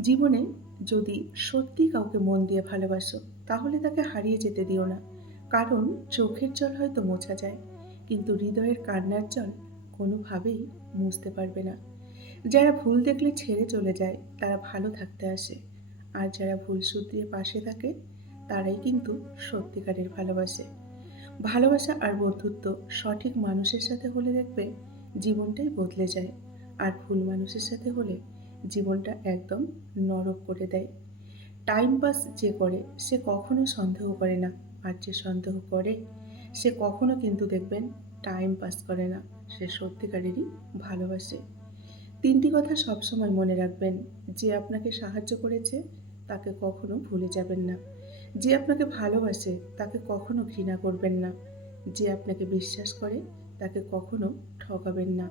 জীবনে যদি সত্যি কাউকে মন দিয়ে ভালোবাসো, তাহলে তাকে হারিয়ে যেতে দিও না। কারণ চোখের জল হয়তো মোছা যায়, কিন্তু হৃদয়ের কান্নার জল কোনোভাবেই মুছতে পারবে না। যারা ভুল দেখলে ছেড়ে চলে যায়, তারা ভালো থাকতে আসে। আর যারা ভুল শুধরিয়ে পাশে থাকে, তারাই কিন্তু সত্যিকারের ভালোবাসে। ভালোবাসা আর বন্ধুত্ব সঠিক মানুষের সাথে হলে দেখবে জীবনটাই বদলে যায়। আর ভুল মানুষের সাথে হলে জীবনটা একদম নরক করে দেয়। টাইম পাস যে করে সে কখনো সন্দেহ করে না। আর যে সন্দেহ করে সে কখনো কিন্তু দেখবেন টাইম পাস করে না। সে সত্যিকারেরই ভালোবাসে। ৩টি কথা সবসময় মনে রাখবেন। যে আপনাকে সাহায্য করেছে তাকে কখনো ভুলে যাবেন না। যে আপনাকে ভালোবাসে তাকে কখনো ঘৃণা করবেন না। যে আপনাকে বিশ্বাস করে তাকে কখনো ঠকাবেন না।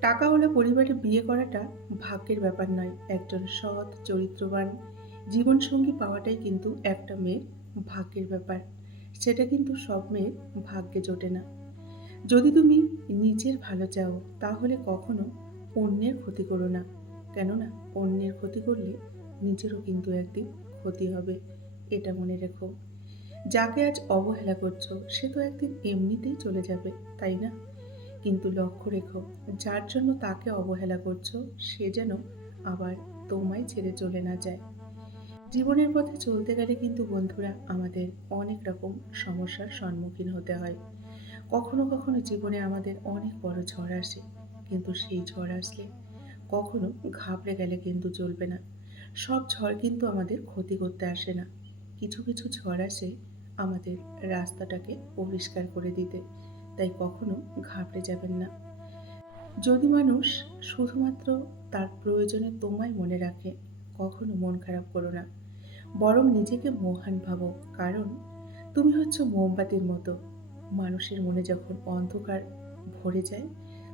টাকা হলে পরিবারে বিয়ে করাটা ভাগ্যের ব্যাপার নয়। একজন সৎ, চরিত্রবান জীবনসঙ্গী পাওয়াটাই কিন্তু একটা মেয়ের ভাগ্যের ব্যাপার। সেটা কিন্তু সব মেয়ের ভাগ্যে জোটে না। যদি তুমি নিজের ভালো চাও, তাহলে কখনো অন্যের ক্ষতি করো না। কেননা অন্যের ক্ষতি করলে নিজেরও কিন্তু একদিন ক্ষতি হবে। এটা মনে রেখো। যাকে আজ অবহেলা করছো সে তো একদিন এমনিতেই চলে যাবে, তাই না? কিন্তু লক্ষ্য রেখো, যার জন্য তাকে অবহেলা করছো সে যেন আবার তোমায় ছেড়ে চলে না যায়। জীবনের পথে চলতে গেলে কিন্তু বন্ধুরা আমাদের অনেক রকম সমস্যার সম্মুখীন হতে হয়। কখনো কখনো জীবনে আমাদের অনেক বড় ঝড় আসে, কিন্তু সেই ঝড় আসলে কখনো ঘাবড়ে গেলে কিন্তু চলবে না। সব ঝড় কিন্তু আমাদের ক্ষতি করতে আসে না। কিছু কিছু ঝড় আসে আমাদের রাস্তাটাকে পরিষ্কার করে দিতে। তাই কখনো ঘাবড়ে যাবেন না। যদি মানুষ শুধুমাত্র তার প্রয়োজনে তোমায় মনে রাখে, কখনো মন খারাপ করো না। বরং নিজেকে মহান ভাবো। কারণ তুমি হচ্ছ মোমবাতির মতো। মানুষের মনে যখন অন্ধকার ভরে যায়,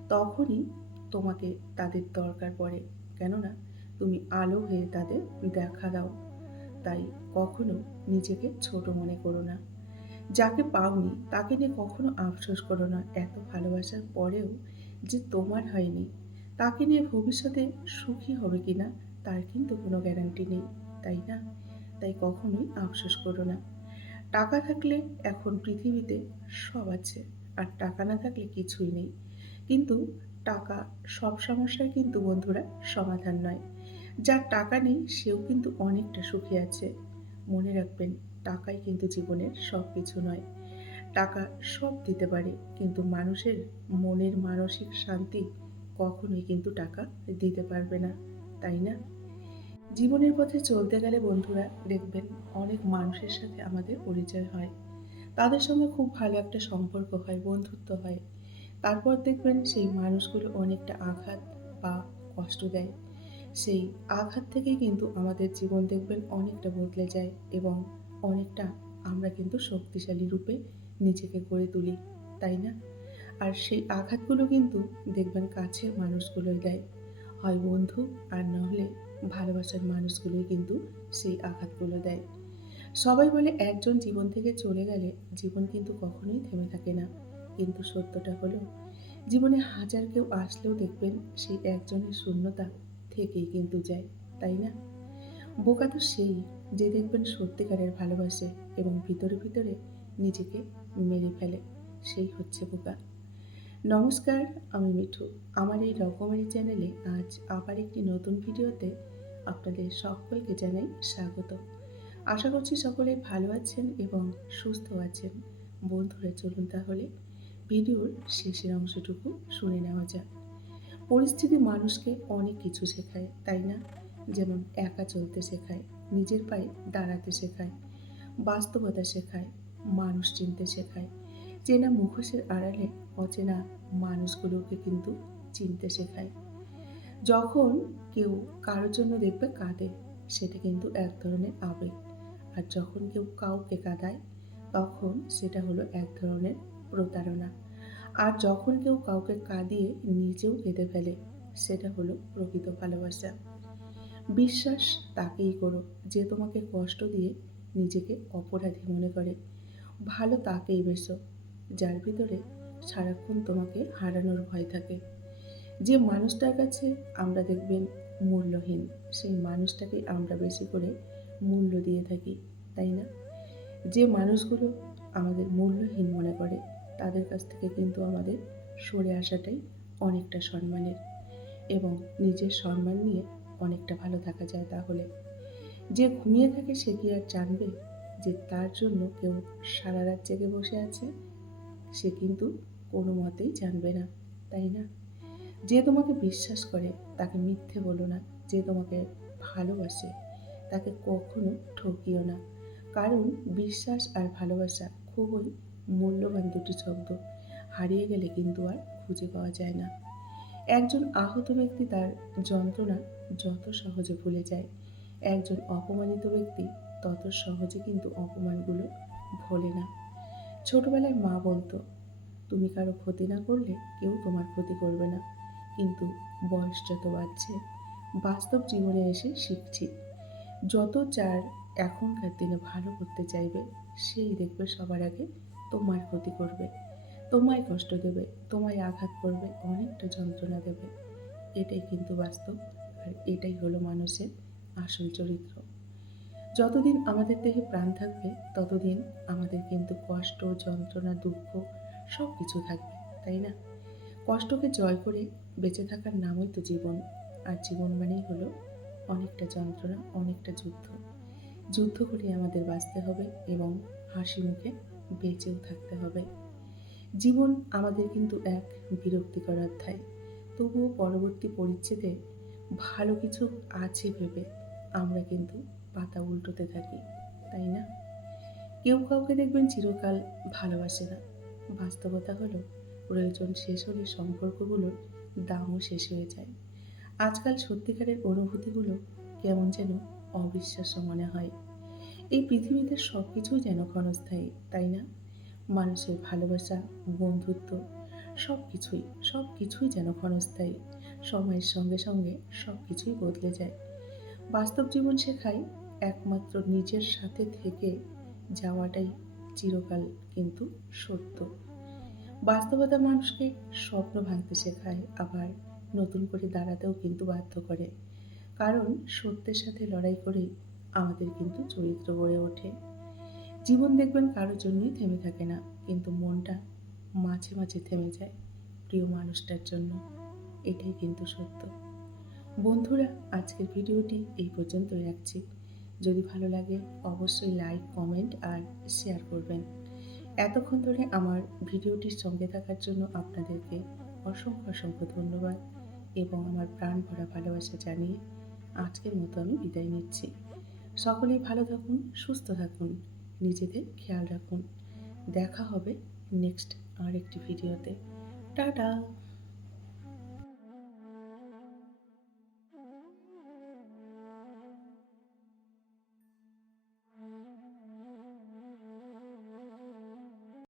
তখনই তোমাকে তাদের দরকার পড়ে। কেননা তুমি আলো হয়ে তাদের দেখা দাও। তাই কখনো নিজেকে ছোট মনে করো না। যাকে পাওনি তাকে নিয়ে কখনো আফসোস করো না। এত ভালোবাসার পরেও যে তোমার হয়নি, তাকে নিয়ে ভবিষ্যতে সুখী হবে কিনা তার কিন্তু কোনো গ্যারান্টি নেই, তাই না? তাই কখনোই আফসোস করো না। টাকা থাকলে এখন পৃথিবীতে সব আছে, আর টাকা না থাকলে কিছুই নেই। কিন্তু টাকা সব সমস্যার কিন্তু বন্ধুরা সমাধান নয়। যার টাকা নেই সেও কিন্তু অনেকটা সুখী আছে। মনে রাখবেন, টাকাই কিন্তু জীবনের সব কিছু নয়। টাকা সব দিতে পারে, কিন্তু মানুষের মনের মানসিক শান্তি কখনোই কিন্তু টাকা দিতে পারবে না, তাই না? জীবনের পথে চলতে গেলে বন্ধুরা দেখবেন অনেক মানুষের সাথে আমাদের পরিচয় হয়। তাদের সঙ্গে খুব ভালো একটা সম্পর্ক হয়, বন্ধুত্ব হয়। তারপর দেখবেন সেই মানুষগুলো অনেকটা আঘাত বা কষ্ট দেয়। সেই আঘাত থেকেই কিন্তু আমাদের জীবন দেখবেন অনেকটা বদলে যায়, এবং অনেকটা আমরা কিন্তু শক্তিশালী রূপে নিজেকে গড়ে তুলি, তাই না? আর সেই আঘাতগুলো কিন্তু দেখবেন কাছের মানুষগুলোই দেয়। হয় বন্ধু, আর নাহলে ভালোবাসার মানুষগুলোই কিন্তু সেই আঘাতগুলো দেয়। সবাই বলে একজন জীবন থেকে চলে গেলে জীবন কিন্তু কখনোই থেমে থাকে না। কিন্তু সত্যটা হলো, জীবনে হাজার কেউ আসলেও দেখবেন সেই একজনের শূন্যতা থেকেই কিন্তু যায়, তাই না? বোকা তো সেই যে দেখবেন সত্যিকারের ভালোবাসে এবং ভিতরে ভিতরে নিজেকে মেরে ফেলে। সেই হচ্ছে বোকা। নমস্কার, আমি মিঠু। আমার এই রকমারি চ্যানেলে আজ আবার একটি নতুন ভিডিওতে আপনাদের সকলকে জানাই স্বাগত। আশা করছি সকলে ভালো আছেন এবং সুস্থ আছেন। বন্ধুরা চলুন তাহলে ভিডিওর শেষের অংশটুকু শুনে নেওয়া যাক। পরিস্থিতি মানুষকে অনেক কিছু শেখায়, তাই না? যেমন একা চলতে শেখায়, নিজের পায়ে দাঁড়াতে শেখায়, বাস্তবতা শেখায়, মানুষ চিনতে শেখায়। চেনা মুখোশের আড়ালে অচেনা মানুষগুলোকে কিন্তু চিনতে শেখায়। যখন কেউ কারোর জন্য দেখবে কাঁদে, সেটা কিন্তু এক ধরনের আবেগ। আর যখন কেউ কাউকে কাঁদায়, তখন সেটা হলো এক ধরনের প্রতারণা। আর যখন কেউ কাউকে কাঁদিয়ে নিজেও কেঁদে ফেলে, সেটা হলো প্রকৃত ভালোবাসা। বিশ্বাস তাকেই করো যে তোমাকে কষ্ট দিয়ে নিজেকে অপরাধী মনে করে। ভালো তাকেই বেসো যার ভিতরে সারাক্ষণ তোমাকে হারানোর ভয় থাকে। যে মানুষটার কাছে আমরা দেখবেন মূল্যহীন সেই মানুষটাকেই আমরা বেশি করে মূল্য দিয়ে থাকি, তাই না? যে মানুষগুলো আমাদের মূল্যহীন মনে করে তাদের কাছ থেকে কিন্তু আমাদের সরে আসাটাই অনেকটা সম্মানের, এবং নিজের সম্মান নিয়ে অনেকটা ভালো থাকা যায় তাহলে। যে ঘুমিয়ে থাকে সে কি আর জানবে যে তার জন্য কেউ সারা রাত জেগে বসে আছে? সে কিন্তু কোনো মতেই জানবে না, তাই না? যে তোমাকে বিশ্বাস করে তাকে মিথ্যে বলো না। যে তোমাকে ভালোবাসে তাকে কখনো ঠকিও না। কারণ বিশ্বাস আর ভালোবাসা খুবই মূল্যবান দুটি শব্দ। হারিয়ে গেলে কিন্তু আর খুঁজে পাওয়া যায় না। একজন আহত ব্যক্তি তার যন্ত্রণা যত সহজে ভুলে যায়, একজন অপমানিত ব্যক্তি তত সহজে কিন্তু অপমানগুলো ভোলে না। ছোটবেলায় মা বলতো, তুমি কারো ক্ষতি না করলে কেউ তোমার ক্ষতি করবে না। কিন্তু বয়স যত বাড়ছে, বাস্তব জীবনে এসে শিখছি, যত যার এখনকার দিনে ভালো করতে চাইবে সেই দেখবে সবার আগে তোমার ক্ষতি করবে, তোমায় কষ্ট দেবে, তোমায় আঘাত করবে, অনেকটা যন্ত্রণা দেবে। এটাই কিন্তু বাস্তব, আর এটাই হলো মানুষের আসল চরিত্র। যতদিন আমাদের দেহে প্রাণ থাকবে ততদিন আমাদের কিন্তু কষ্ট, যন্ত্রণা, দুঃখ সব কিছু থাকবে, তাই না? কষ্টকে জয় করে বেঁচে থাকার নামই তো জীবন। আর জীবন মানেই হলো অনেকটা যন্ত্রণা, অনেকটা যুদ্ধ। যুদ্ধ করে আমাদের বাঁচতে হবে এবং হাসি মুখে বেঁচেও থাকতে হবে। জীবন আমাদের কিন্তু এক বিরক্তিকর অধ্যায়। তবুও পরবর্তী পরিচ্ছেদে ভালো কিছু আছে ভেবে আমরা কিন্তু পাতা উল্টোতে থাকি, তাই না? কেউ কাউকে দেখবেন চিরকাল ভালোবাসে না। বাস্তবতা হলো প্রয়োজন শেষ হলে সম্পর্কগুলোর দামও শেষ হয়ে যায়। আজকাল সত্যিকারের অনুভূতিগুলো কেমন যেন অবিশ্বাস্য মনে হয়। এই পৃথিবীতে সব কিছুই যেন ক্ষণস্থায়ী, তাই না? মানুষের ভালোবাসা, বন্ধুত্ব, সব কিছুই যেন ক্ষণস্থায়ী। সময়ের সঙ্গে সঙ্গে সব কিছুই বদলে যায়। বাস্তব জীবন শেখায় একমাত্র নিজের সাথে থেকে যাওয়াটাই চিরকাল কিন্তু সত্য। বাস্তবতা মানুষকে স্বপ্ন ভাঙতে শেখায়, আবার নতুন করে দাঁড়াতেও কিন্তু বাধ্য করে। কারণ সত্যের সাথে লড়াই করেই আমাদের কিন্তু চরিত্র গড়ে ওঠে। জীবন দেখবেন কারোর জন্যই থেমে থাকে না, কিন্তু মনটা মাঝে মাঝে থেমে যায় প্রিয় মানুষটার জন্য। এটাই কিন্তু সত্য। বন্ধুরা, আজকের ভিডিওটি এই পর্যন্তই রাখছি। যদি ভালো লাগে অবশ্যই লাইক, কমেন্ট আর শেয়ার করবেন। এতক্ষণ ধরে আমার ভিডিওটির সঙ্গে থাকার জন্য আপনাদেরকে অসংখ্য ধন্যবাদ, এবং আমার প্রাণ ভরা ভালোবাসা জানিয়ে আজকের মতো আমি বিদায় নিচ্ছি। সকলেই ভালো থাকুন, সুস্থ থাকুন, নিজেদের খেয়াল রাখুন। দেখা হবে নেক্সট আরেকটি ভিডিওতে। টাটা।